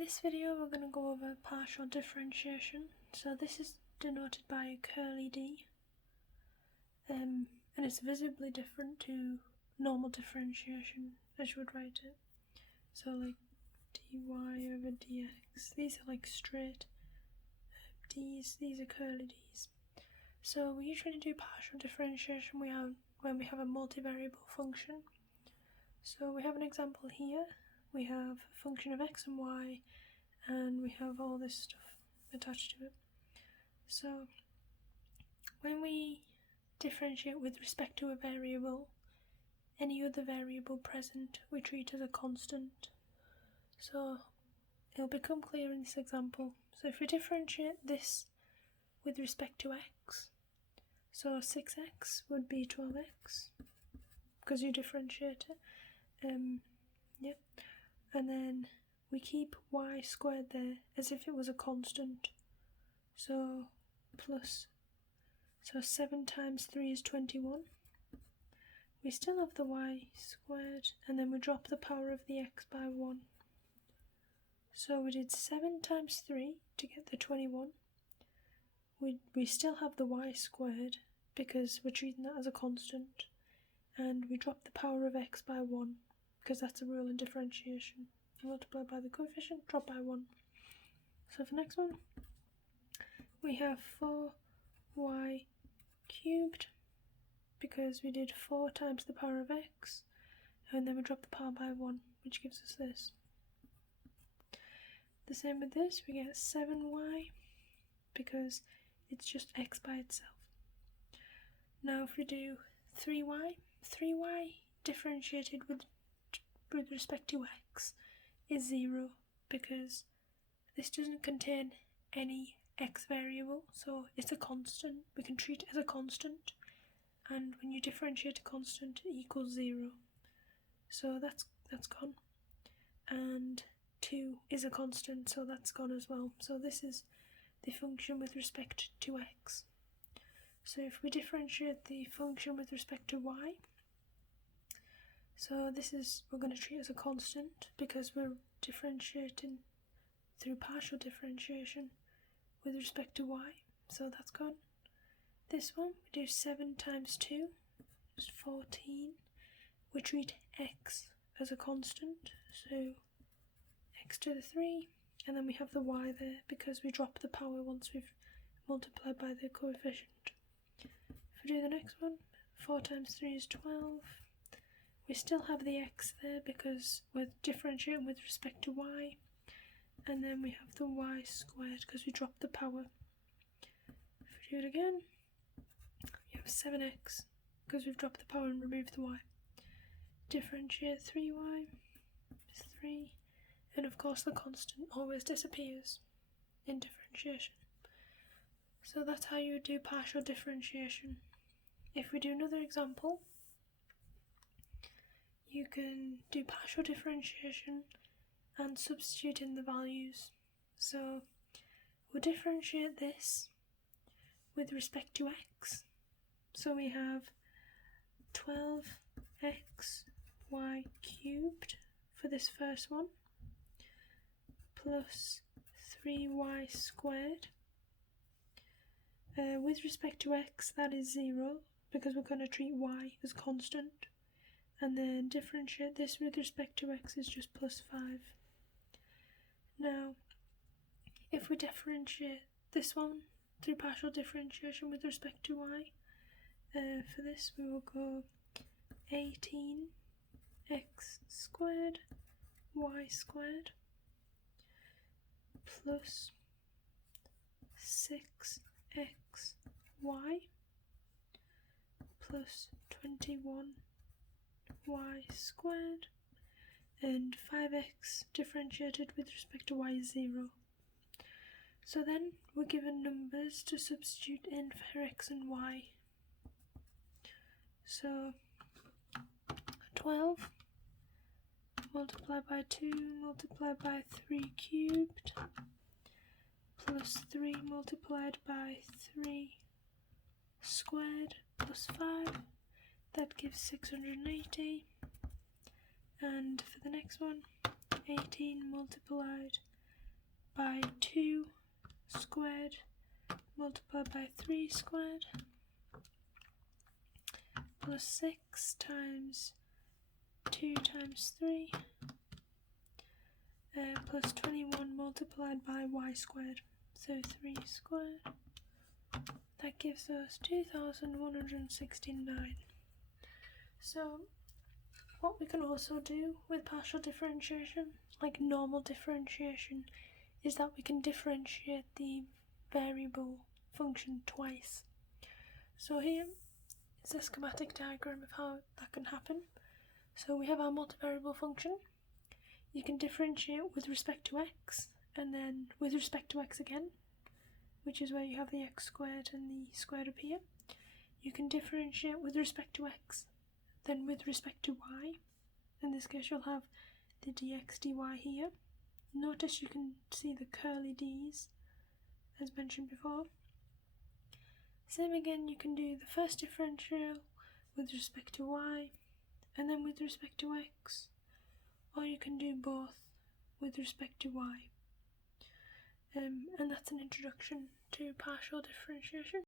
this video we're going to go over partial differentiation. So this is denoted by a curly D, and it's visibly different to normal differentiation as you would write it. So like dy over dx, these are like straight D's, these are curly D's. So we usually do partial differentiation when we have a multivariable function. So we have an example here. We have a function of x and y, and we have all this stuff attached to it. So when we differentiate with respect to a variable, any other variable present we treat as a constant. So it'll become clear in this example. So if we differentiate this with respect to x, so 6x would be 12x, because you differentiate it. And then we keep y squared there as if it was a constant. So 7 times 3 is 21. We still have the y squared, and then we drop the power of the x by 1. So we did 7 times 3 to get the 21. We still have the y squared because we're treating that as a constant, and we drop the power of x by 1 because that's a rule in differentiation. Multiply by the coefficient, drop by 1. So for the next one, we have 4y cubed because we did 4 times the power of x, and then we drop the power by 1, which gives us this. The same with this, we get 7y because it's just x by itself. Now if we do 3y differentiated with respect to x is 0 because this doesn't contain any x variable, so it's a constant. We can treat it as a constant, and when you differentiate a constant it equals 0. So that's gone. And 2 is a constant, so that's gone as well. So this is the function with respect to x. So if we differentiate the function with respect to y, so we're going to treat as a constant because we're differentiating through partial differentiation with respect to y, so that's gone. This one, we do 7 times 2 is 14. We treat x as a constant, so x to the 3, and then we have the y there because we drop the power once we've multiplied by the coefficient. If we do the next one, 4 times 3 is 12. We still have the x there because we're differentiating with respect to y, and then we have the y squared because we dropped the power. If we do it again, you have 7x because we've dropped the power and removed the y. Differentiate 3y is 3, and of course the constant always disappears in differentiation. So that's how you do partial differentiation. If we do another example, you can do partial differentiation and substitute in the values. So we'll differentiate this with respect to x. So we have 12xy cubed for this first one, plus 3y squared. With respect to x, that is 0 because we're going to treat y as constant, and then differentiate this with respect to x is just plus 5. Now if we differentiate this one through partial differentiation with respect to y, for this we will go 18x squared y squared plus 6xy plus 21y squared, and 5x differentiated with respect to y is 0. So then we're given numbers to substitute in for x and y. So 12 multiplied by 2 multiplied by 3 cubed plus 3 multiplied by 3 squared plus 5, that gives 680. And for the next one, 18 multiplied by 2 squared multiplied by 3 squared plus 6 times 2 times 3 plus 21 multiplied by y squared, so 3 squared. That gives us 2169. So what we can also do with partial differentiation, like normal differentiation, is that we can differentiate the variable function twice. So here is a schematic diagram of how that can happen. So we have our multivariable function. You can differentiate with respect to x, and then with respect to x again, which is where you have the x squared and the squared up here. You can differentiate with respect to x, then with respect to y. In this case you'll have the dx dy here. Notice you can see the curly d's as mentioned before. Same again, you can do the first differential with respect to y and then with respect to x, or you can do both with respect to y. And that's an introduction to partial differentiation.